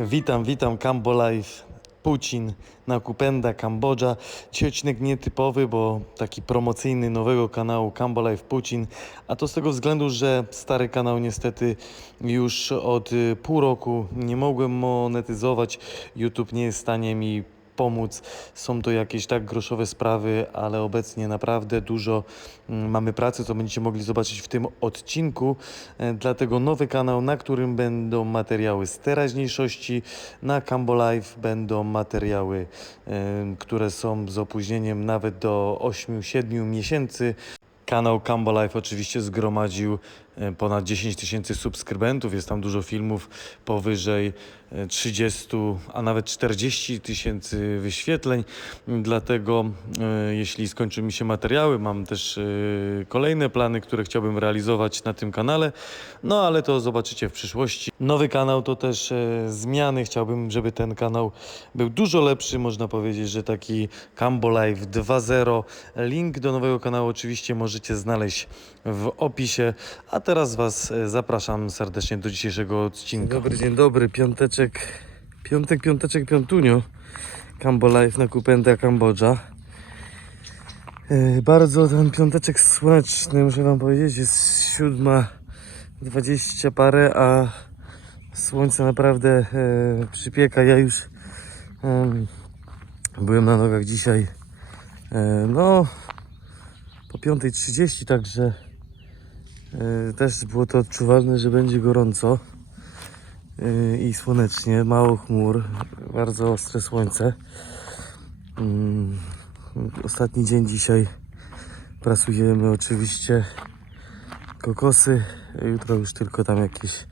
Witam, witam, Cambo Life, Pucin, Nakupenda, Kambodża. Dzisiaj odcinek nietypowy, bo taki promocyjny nowego kanału Cambo Life Pucin, a to z tego względu, że stary kanał niestety już od y, pół roku nie mogłem monetyzować. YouTube nie jest w stanie mi pomóc. Są to jakieś tak groszowe sprawy, ale obecnie naprawdę dużo mm, mamy pracy, co będziecie mogli zobaczyć w tym odcinku. E, Dlatego nowy kanał, na którym będą materiały z teraźniejszości. Na Cambo Live będą materiały, które są z opóźnieniem nawet do 8-7 miesięcy. Kanał Cambo Life oczywiście zgromadził ponad 10 tysięcy subskrybentów. Jest tam dużo filmów powyżej e, 30, a nawet 40 tysięcy wyświetleń. Dlatego, e, jeśli skończą mi się materiały, mam też e, kolejne plany, które chciałbym realizować na tym kanale. No ale to zobaczycie w przyszłości. Nowy kanał to też e, zmiany. Chciałbym, żeby ten kanał był dużo lepszy. Można powiedzieć, że taki Cambo Live 2.0. Link do nowego kanału oczywiście możecie znaleźć w opisie. A teraz Was e, zapraszam serdecznie do dzisiejszego odcinka. Dzień dobry, dzień dobry. Piąteczek, piątek, piąteczek, piątunio. Cambo Live na Kupenda, Kambodża. E, Bardzo ten piąteczek słoneczny, muszę Wam powiedzieć. Jest siódma, dwadzieścia parę, a słońce naprawdę e, przypieka. Ja już em, byłem na nogach dzisiaj. E, no, po 5.30, także e, też było to odczuwalne, że będzie gorąco e, i słonecznie, mało chmur, bardzo ostre słońce. Mm, Ostatni dzień dzisiaj pracujemy oczywiście kokosy, jutro już tylko tam jakieś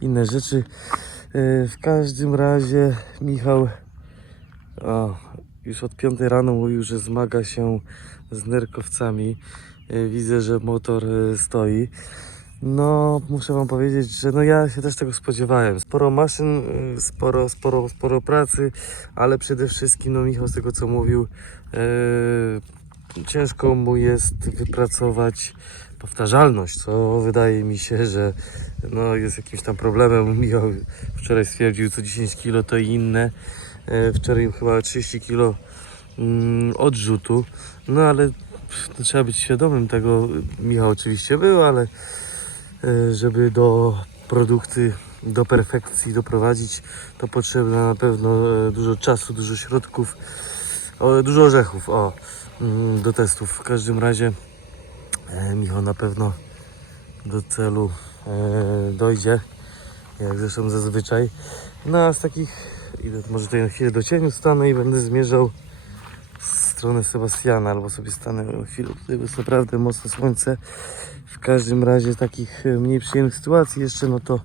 inne rzeczy. E, W każdym razie Michał o, już od 5 rano mówił, że zmaga się z nerkowcami. E, Widzę, że motor e, stoi. No, muszę wam powiedzieć, że no ja się też tego spodziewałem. Sporo maszyn, e, sporo, sporo, sporo pracy, ale przede wszystkim, no Michał z tego co mówił, ciężko mu jest wypracować powtarzalność, co wydaje mi się, że no, jest jakimś tam problemem. Michał wczoraj stwierdził, co 10 kg to inne. E, Wczoraj chyba 30 kg mm, odrzutu. No ale to trzeba być świadomym tego. Michał oczywiście był, ale e, żeby do produkty do perfekcji doprowadzić, to potrzebne na pewno e, dużo czasu, dużo środków, dużo orzechów o, mm, do testów. W każdym razie e, Michał na pewno do celu dojdzie, jak zresztą zazwyczaj. No a z takich, idę może tutaj na chwilę do cieniu stanę i będę zmierzał w stronę Sebastiana, albo sobie stanę chwilę, tutaj jest naprawdę mocne słońce. W każdym razie takich e, mniej przyjemnych sytuacji jeszcze, no to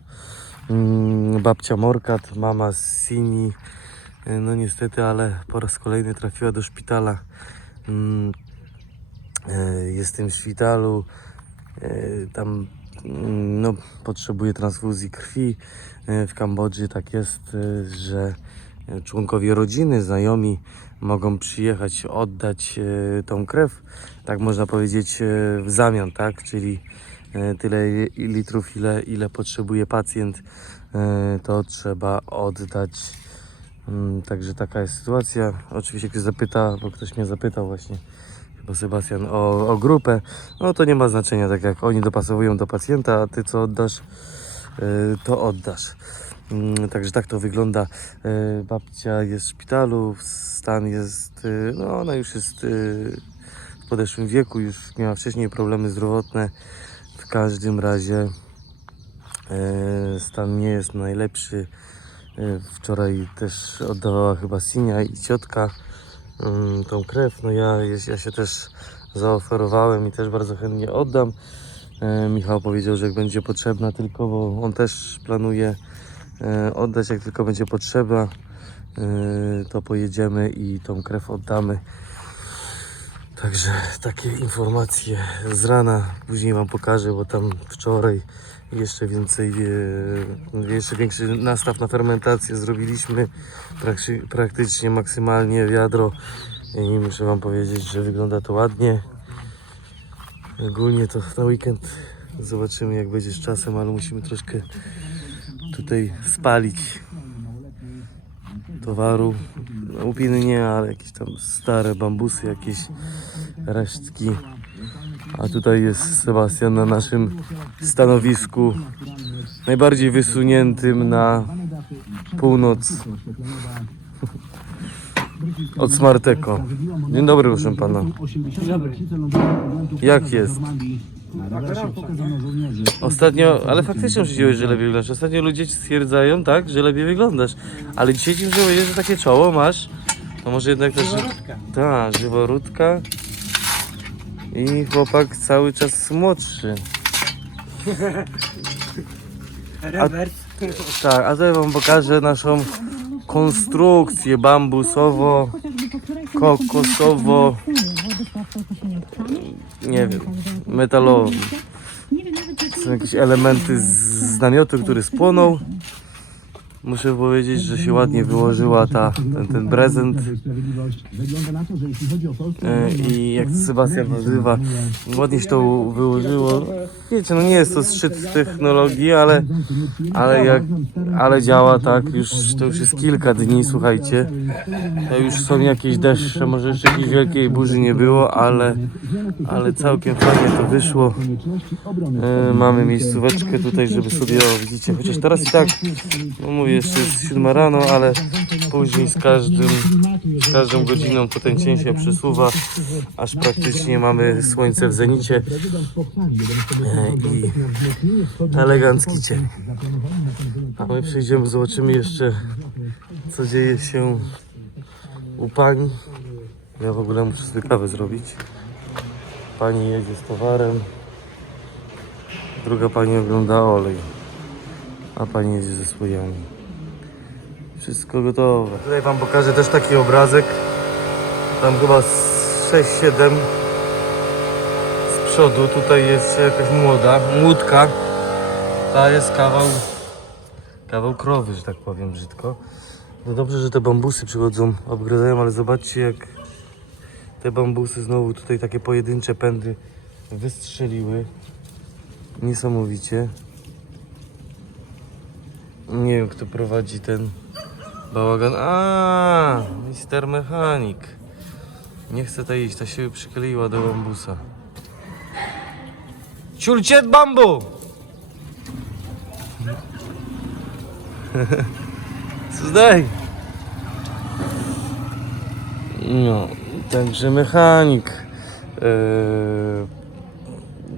mm, babcia Morkat, mama Sini, e, no niestety, ale po raz kolejny trafiła do szpitala. Mm, e, Jestem w szpitalu, e, tam mm, no, potrzebuje transfuzji krwi. W Kambodży tak jest, że członkowie rodziny, znajomi mogą przyjechać, oddać e, tą krew, tak można powiedzieć, e, w zamian, tak? Czyli e, tyle litrów, ile, ile potrzebuje pacjent, to trzeba oddać. Mm, Także taka jest sytuacja. Oczywiście ktoś zapyta, bo ktoś mnie zapytał właśnie, chyba Sebastian, o, o grupę. No to nie ma znaczenia, tak jak oni dopasowują do pacjenta, a ty co oddasz, to oddasz. Mm, Także tak to wygląda. Y, Babcia jest w szpitalu, stan jest, y, no ona już jest y, w podeszłym wieku, już miała wcześniej problemy zdrowotne. W każdym razie stan nie jest najlepszy. Wczoraj też oddawała chyba Sinia i ciotka mm, tą krew. No ja, ja się też zaoferowałem i też bardzo chętnie oddam. E, Michał powiedział, że jak będzie potrzebna tylko, bo on też planuje e, oddać, jak tylko będzie potrzeba, e, to pojedziemy i tą krew oddamy. Także takie informacje z rana później Wam pokażę, bo tam wczoraj jeszcze więcej, e, jeszcze większy nastaw na fermentację zrobiliśmy prakty- praktycznie maksymalnie wiadro i muszę Wam powiedzieć, że wygląda to ładnie. Ogólnie to na weekend zobaczymy jak będzie z czasem, ale musimy troszkę tutaj spalić towaru. Łupiny nie, ale jakieś tam stare bambusy, jakieś resztki. A tutaj jest Sebastian na naszym stanowisku, najbardziej wysuniętym na północ od Smarteko. Dzień dobry, proszę pana. Jak jest? Ostatnio, ale faktycznie przyjdziałeś, że lepiej wyglądasz. Ostatnio ludzie ci stwierdzają, tak, że lepiej wyglądasz. Ale dzisiaj ci muszę powiedzieć, że takie czoło masz. To może jednak też... Tak, żyworódka. I chłopak cały czas młodszy. Rewers. Tak, a teraz wam pokażę naszą konstrukcję bambusowo, kokosowo, nie wiem, metalową. Są jakieś elementy z z namiotu, który spłonął. Muszę powiedzieć, że się ładnie wyłożyła ta, ten, ten prezent. E, I jak to Sebastian nazywa, ładnie się to wyłożyło. Wiecie, no nie jest to szczyt technologii, ale, ale, jak, ale działa tak, już, to już jest kilka dni, słuchajcie. To już są jakieś deszcze, może jeszcze jakiejś wielkiej burzy nie było, ale, ale całkiem fajnie to wyszło. E, mamy miejscóweczkę tutaj, żeby sobie, o widzicie, chociaż teraz i tak, no mówię, jeszcze jest siódma rano, ale później z każdym, z każdą godziną to ten cień się przesuwa, aż praktycznie mamy słońce w zenicie e, i elegancki cień. A my przejdziemy, zobaczymy jeszcze, co dzieje się u pani. Ja w ogóle muszę sobie kawę zrobić. Pani jedzie z towarem. Druga pani ogląda olej. A pani jedzie ze słojami. Wszystko gotowe. Tutaj wam pokażę też taki obrazek. Tam chyba z 6-7 z przodu. Tutaj jest jakaś młoda, młódka. Ta jest kawał, kawał krowy, że tak powiem brzydko. No dobrze, że te bambusy przychodzą, obgryzają, ale zobaczcie jak te bambusy znowu tutaj takie pojedyncze pędy wystrzeliły. Niesamowicie. Nie wiem kto prowadzi ten bałagan. A, mister mechanik. Nie chce ta iść, ta się przykleiła do bambusa. Ciulciet bambu! Co zdaj? No, także mechanik yy,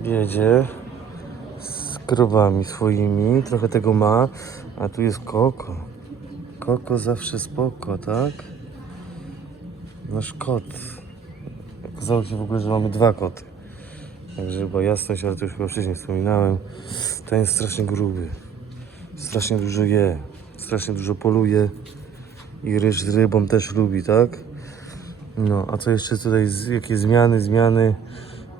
jedzie z krowami swoimi, trochę tego ma, a tu jest koko. Koko zawsze spoko, tak? Nasz kot. Okazało się w ogóle, że mamy dwa koty. Także była jasność, ale to już chyba wcześniej wspominałem. Ten jest strasznie gruby. Strasznie dużo je. Strasznie dużo poluje. I ryż z rybą też lubi, tak? No, a co jeszcze tutaj, jakie zmiany, zmiany,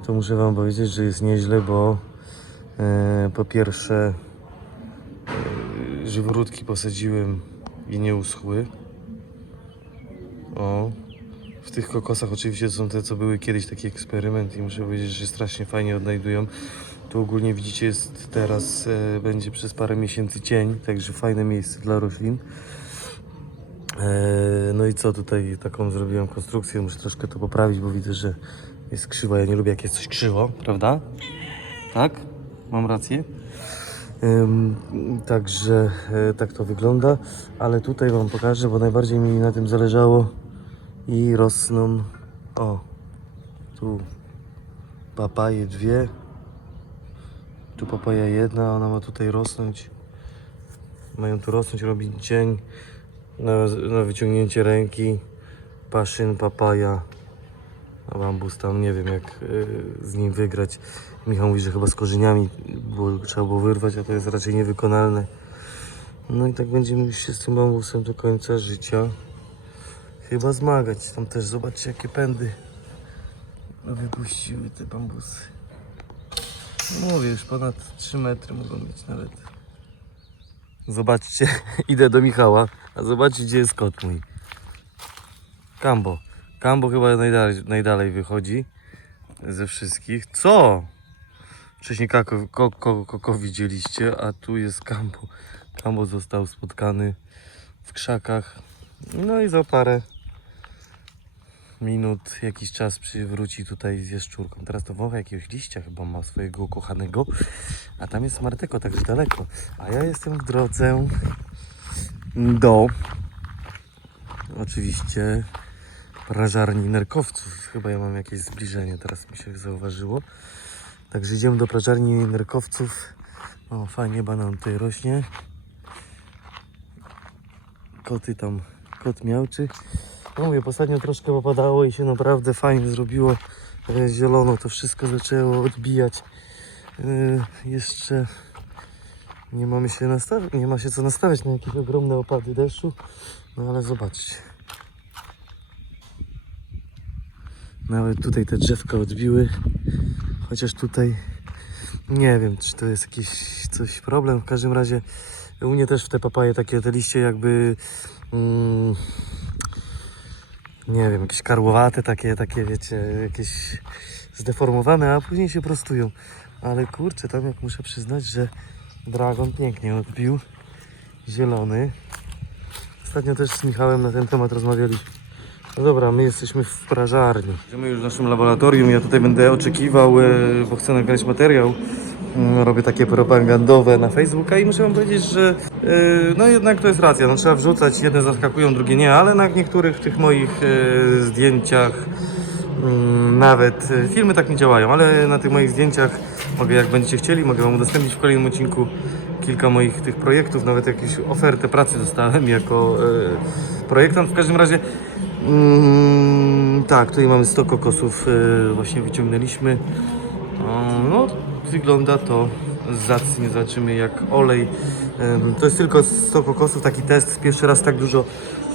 to muszę wam powiedzieć, że jest nieźle, bo e, po pierwsze e, posadziłem i nie uschły. O, w tych kokosach oczywiście są te, co były kiedyś taki eksperyment i muszę powiedzieć, że się strasznie fajnie odnajdują. Tu ogólnie widzicie jest teraz, e, będzie przez parę miesięcy cień, także fajne miejsce dla roślin. E, No i co tutaj taką zrobiłem konstrukcję, muszę troszkę to poprawić, bo widzę, że jest krzywo. Ja nie lubię jak jest coś krzywo, prawda? Tak? Mam rację? Także e, tak to wygląda, ale tutaj Wam pokażę, bo najbardziej mi na tym zależało i rosną, o, tu papaje dwie, tu papaja jedna, ona ma tutaj rosnąć, mają tu rosnąć, robić dzień na, na wyciągnięcie ręki, paszyn, papaja, a bambus tam nie wiem jak y, z nim wygrać. Michał mówi, że chyba z korzeniami było, trzeba było wyrwać, a to jest raczej niewykonalne. No i tak będziemy się z tym bambusem do końca życia chyba zmagać. Tam też zobaczcie jakie pędy wypuściły te bambusy. Mówię, już ponad 3 metry mogą mieć nawet. Zobaczcie, idę do Michała, a zobaczcie gdzie jest kot mój. Kambo. Kambo chyba najdalej, najdalej wychodzi ze wszystkich. Co? Wcześniej kako, ko, ko, koko widzieliście, a tu jest Kambo. Kambo został spotkany w krzakach No i za parę minut, jakiś czas przywróci tutaj z jaszczurką. Teraz to wącha jakiegoś liścia chyba ma swojego ukochanego, a tam jest Marteko, także daleko. A ja jestem w drodze do oczywiście prażarni nerkowców. Chyba ja mam jakieś zbliżenie, teraz mi się zauważyło. Także idziemy do prażarni nerkowców. O, fajnie banan tutaj rośnie. Koty tam, kot miałczy. No mówię, ostatnio troszkę popadało i się naprawdę fajnie zrobiło. E, Zielono to wszystko zaczęło odbijać. E, Jeszcze nie mamy się nastawić, nie ma się co nastawiać na jakieś ogromne opady deszczu. No ale zobaczcie. Nawet tutaj te drzewka odbiły. Chociaż tutaj nie wiem, czy to jest jakiś coś problem. W każdym razie u mnie też w te papaje takie te liście jakby mm, nie wiem, jakieś karłowate, takie, takie wiecie, jakieś zdeformowane, a później się prostują. Ale kurczę, tam jak muszę przyznać, że dragon pięknie odbił. Zielony. Ostatnio też z Michałem na ten temat rozmawialiśmy. No dobra, my jesteśmy w prażarni. Jesteśmy już w naszym laboratorium. Ja tutaj będę oczekiwał, e, bo chcę nagrać materiał. Mm, Robię takie propagandowe na Facebooka i muszę wam powiedzieć, że e, no jednak to jest racja. No, trzeba wrzucać, jedne zaskakują, drugie nie, ale na niektórych tych moich e, zdjęciach mm, nawet filmy tak nie działają, ale na tych moich zdjęciach mogę, jak będziecie chcieli, mogę wam udostępnić w kolejnym odcinku kilka moich tych projektów, nawet jakieś ofertę pracy dostałem jako projektant. W każdym razie mm, tak, tutaj mamy 100 kokosów e, właśnie wyciągnęliśmy. No, wygląda to zacnie. Zobaczymy jak olej. To jest tylko 100 kokosów, taki test. Pierwszy raz tak dużo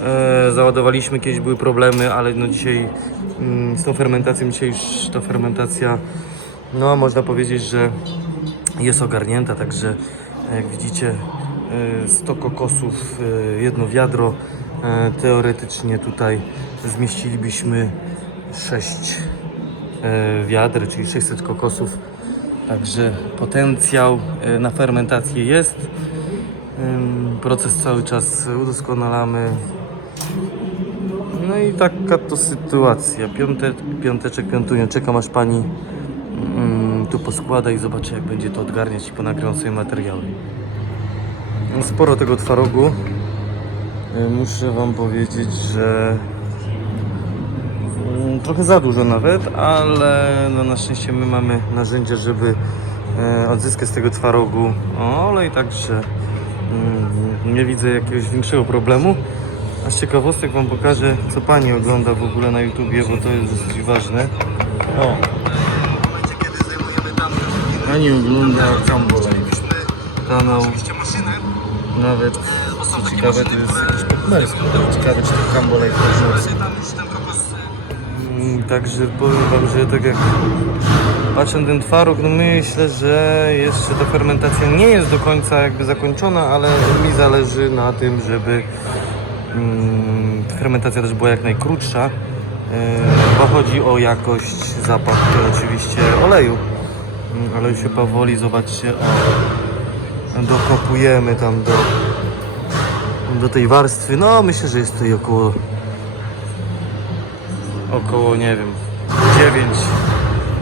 e, załadowaliśmy, kiedyś były problemy, ale no dzisiaj mm, z tą fermentacją, dzisiaj już ta fermentacja, no można powiedzieć, że jest ogarnięta, także jak widzicie e, 100 kokosów, e, jedno wiadro. E, Teoretycznie tutaj zmieścilibyśmy 6 e, wiadr, czyli 600 kokosów. Także potencjał e, na fermentację jest. Proces cały czas udoskonalamy. No i taka to sytuacja. Piąte, piąteczek, piątunio. Czekam aż pani mm, tu poskłada i zobaczę jak będzie to odgarniać i ponagrywam sobie materiały. Sporo tego twarogu. Y, Muszę wam powiedzieć, że Mm, Trochę za dużo nawet, ale no na szczęście my mamy narzędzia, żeby e, odzyskać z tego twarogu olej, także mm, nie widzę jakiegoś większego problemu. A z ciekawostek Wam pokażę, co Pani ogląda w ogóle na YouTubie, bo to jest dosyć ważne. O! Pani ogląda Cambo Life. Kanał nawet, ciekawe, to jest jakiś partnerski. Ciekawe, czy to partnerski. Mm, Także powiem Wam, że tak jak patrzę ten twaróg, no myślę, że jeszcze ta fermentacja nie jest do końca jakby zakończona, ale mi zależy na tym, żeby mm, fermentacja też była jak najkrótsza, yy, bo chodzi o jakość, zapach i oczywiście oleju. Mm, Ale już się powoli, zobaczcie, o, dokopujemy tam do, do tej warstwy. No myślę, że jest tutaj około około, nie wiem,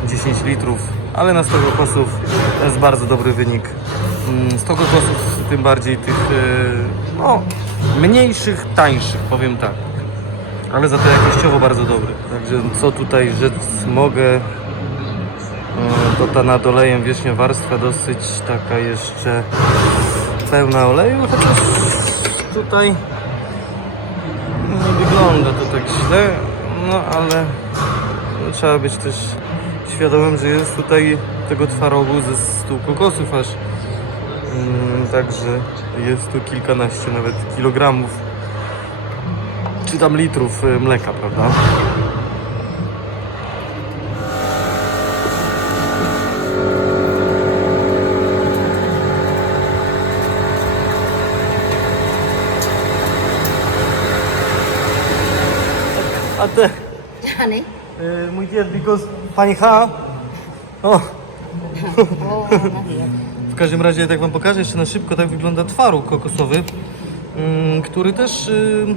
9-10 litrów, ale na 100 kokosów to jest bardzo dobry wynik. Mm, 100 kokosów, tym bardziej tych e, no, mniejszych, tańszych, powiem tak. Ale za to jakościowo bardzo dobry. Także co tutaj rzec mogę, e, to ta nad olejem wierzchnia warstwa dosyć taka jeszcze pełna oleju, chociaż tutaj nie wygląda to tak źle, no ale trzeba być też świadomym, że jest tutaj tego twarogu ze 100 kokosów aż. Mm, także jest tu kilkanaście nawet kilogramów czy tam litrów y, mleka, prawda? A te Honey? Uh, mój diet, because pani H. O, w każdym razie, tak wam pokażę jeszcze na szybko, tak wygląda twaróg kokosowy, mm, który też y,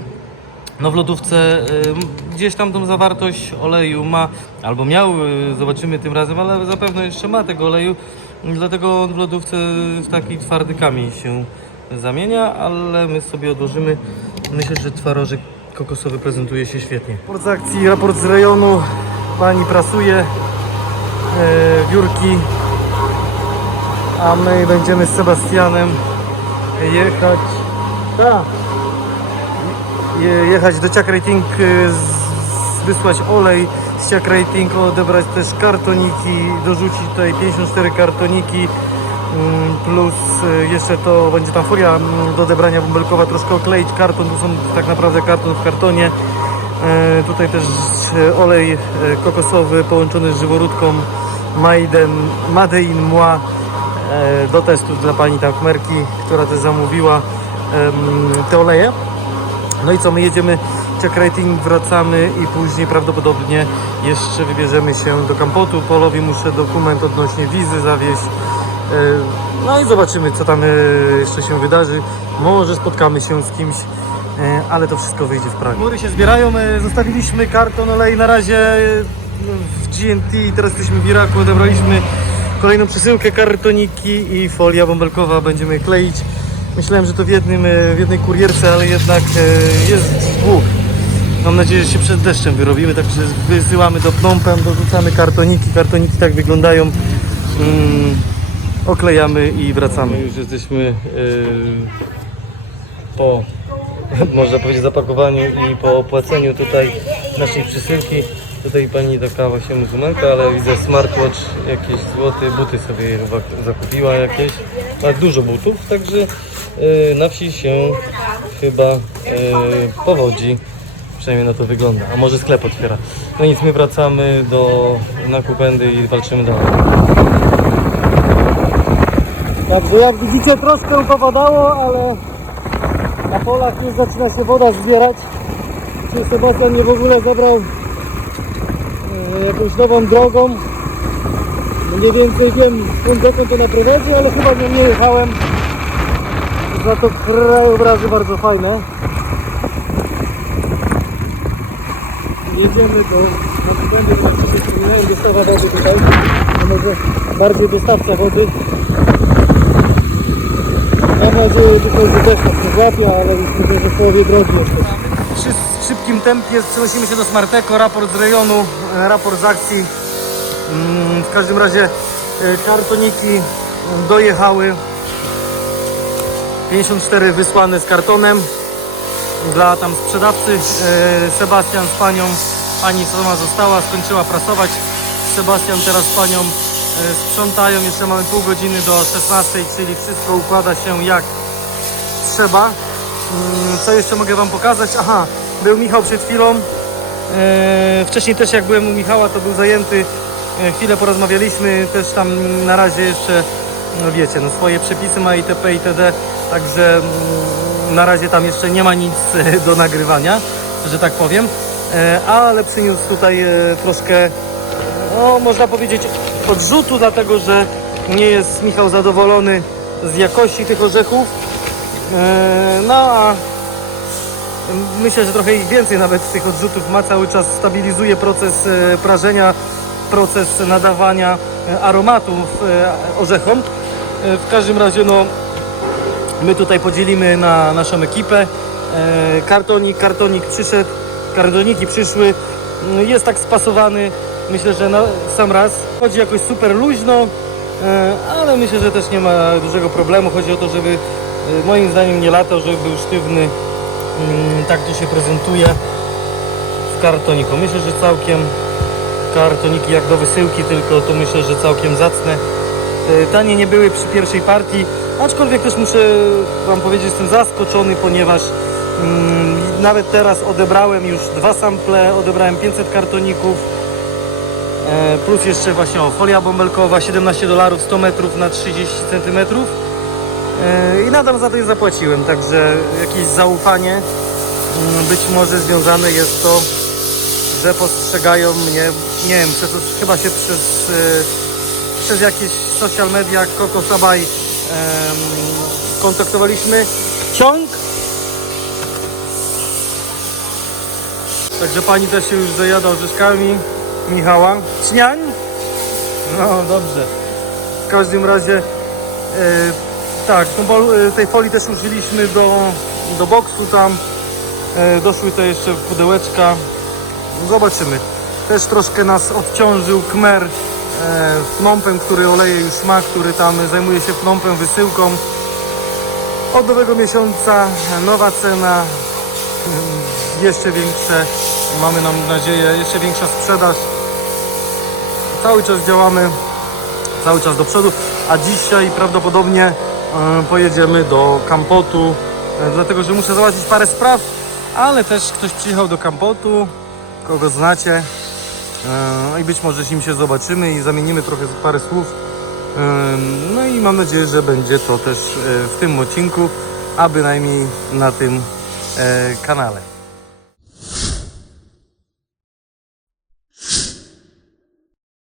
No w lodówce y, gdzieś tam tą zawartość oleju ma, albo miał, y, zobaczymy tym razem, ale zapewne jeszcze ma tego oleju, dlatego on w lodówce w taki twardy kamień się zamienia, ale my sobie odłożymy. Myślę, że twarożek kokosowy prezentuje się świetnie. Raport z akcji, raport z rejonu, pani prasuje e, wiórki, a my będziemy z Sebastianem jechać. Tak je- jechać do Ciak Rating, y, z- wysłać olej z Ciak Rating, odebrać też kartoniki, dorzucić tutaj 54 kartoniki plus y, jeszcze to będzie tam furia mm, do odebrania bąbelkowa, troszkę okleić karton, tu są tak naprawdę karton w kartonie. E, Tutaj też e, olej e, kokosowy połączony z żyworódką Maiden, Made in Moi e, do testów dla pani tankmerki, która też zamówiła te oleje. No i co, my jedziemy check rating, wracamy i później prawdopodobnie jeszcze wybierzemy się do Kampotu. Polowi muszę dokument odnośnie wizy zawieźć. E, No i zobaczymy, co tam e, jeszcze się wydarzy. Może spotkamy się z kimś, e, ale to wszystko wyjdzie w Pragu. Mury się zbierają, zostawiliśmy karton olej na razie w GNT, teraz jesteśmy w Iraku, odebraliśmy kolejną przesyłkę, kartoniki i folia bąbelkowa będziemy kleić. Myślałem, że to w, jednym, w jednej kurierce, ale jednak jest dwóch. Mam nadzieję, że się przed deszczem wyrobimy, także wysyłamy do Phnom Penh, dorzucamy kartoniki. Kartoniki tak wyglądają. Mm, oklejamy i wracamy. Już jesteśmy e, po, można powiedzieć, zapakowaniu i po opłaceniu tutaj naszej przesyłki. Tutaj pani taka właśnie muzułmanka, ale widzę smartwatch, jakieś złote buty sobie chyba zakupiła jakieś. Ma dużo butów, także e, na wsi się chyba e, powodzi. Przynajmniej na to wygląda. A może sklep otwiera. No nic, my wracamy do nakupendy i walczymy dalej. Także jak widzicie troszkę popadało, ale na polach już zaczyna się woda zbierać. Czy Sebastian nie w ogóle zabrał e, jakąś nową drogą. Mniej więcej wiem, wiem dokąd to naprowadzi, ale chyba nie jechałem. Za to krajobrazy bardzo fajne. Jedziemy do Nakupendy, zobaczycie, wspominałem dostawa wody tutaj. To może bardziej dostawca wody. Nadzieję tylko, że deszcz nas nie złapie, ale już że w połowie drogi. W szybkim tempie przenosimy się do Smarteko, raport z rejonu, e, raport z akcji. Mm, W każdym razie e, kartoniki dojechały. 54 wysłane z kartonem dla tam sprzedawcy. E, Sebastian z panią, pani sama została, skończyła prasować. Sebastian teraz z panią sprzątają. Jeszcze mamy pół godziny do 16, czyli wszystko układa się jak trzeba. Mm, Co jeszcze mogę Wam pokazać? Aha, był Michał przed chwilą. E, Wcześniej też jak byłem u Michała, to był zajęty. E, Chwilę porozmawialiśmy, też tam na razie jeszcze, no wiecie, no swoje przepisy ma itp. itd. Także mm, na razie tam jeszcze nie ma nic do nagrywania, że tak powiem. Ale przyniósł tutaj troszkę, no można powiedzieć, odrzutu, dlatego że nie jest Michał zadowolony z jakości tych orzechów. E, No a myślę, że trochę ich więcej nawet tych odrzutów ma. Cały czas stabilizuje proces e, prażenia, proces nadawania e, aromatów orzechom. W każdym razie no my tutaj podzielimy na naszą ekipę. Kartonik, kartonik przyszedł, kartoniki przyszły. Jest tak spasowany, myślę, że na sam raz. Chodzi jakoś super luźno, e, ale myślę, że też nie ma dużego problemu. Chodzi o to, żeby e, moim zdaniem nie latał, żeby był sztywny. Mm, Tak to się prezentuje w kartoniku. Myślę, że całkiem kartoniki jak do wysyłki, tylko to myślę, że całkiem zacne. E, Tanie nie były przy pierwszej partii, aczkolwiek też muszę Wam powiedzieć, jestem zaskoczony, ponieważ mm, nawet teraz odebrałem już dwa sample, odebrałem 500 kartoników, plus jeszcze właśnie o, folia bąbelkowa 17 dolarów 100 metrów na 30 centymetrów e, i nadal za to je zapłaciłem, także jakieś zaufanie mm, być może związane jest to że postrzegają mnie, nie wiem, przez, chyba się przez, e, przez jakieś social media Koko Sabaj kontaktowaliśmy. Ciąg Także pani też się już dojada orzeszkami. Michała. Śniań? No dobrze. W każdym razie e, tak, no e, tej folii też użyliśmy do, do boksu tam. E, doszły te jeszcze pudełeczka. Zobaczymy. Też troszkę nas odciążył Kmer Phnompem, który oleje już ma, który tam zajmuje się Phnompem, wysyłką. Od nowego miesiąca nowa cena, jeszcze większe, mamy nam nadzieję, jeszcze większa sprzedaż. Cały czas działamy, cały czas do przodu, a dzisiaj prawdopodobnie e, pojedziemy do Kampotu, e, dlatego że muszę załatwić parę spraw, ale też ktoś przyjechał do Kampotu, kogo znacie e, i być może z nim się zobaczymy i zamienimy trochę parę słów. No i mam nadzieję, że będzie to też w tym odcinku, a bynajmniej na tym kanale.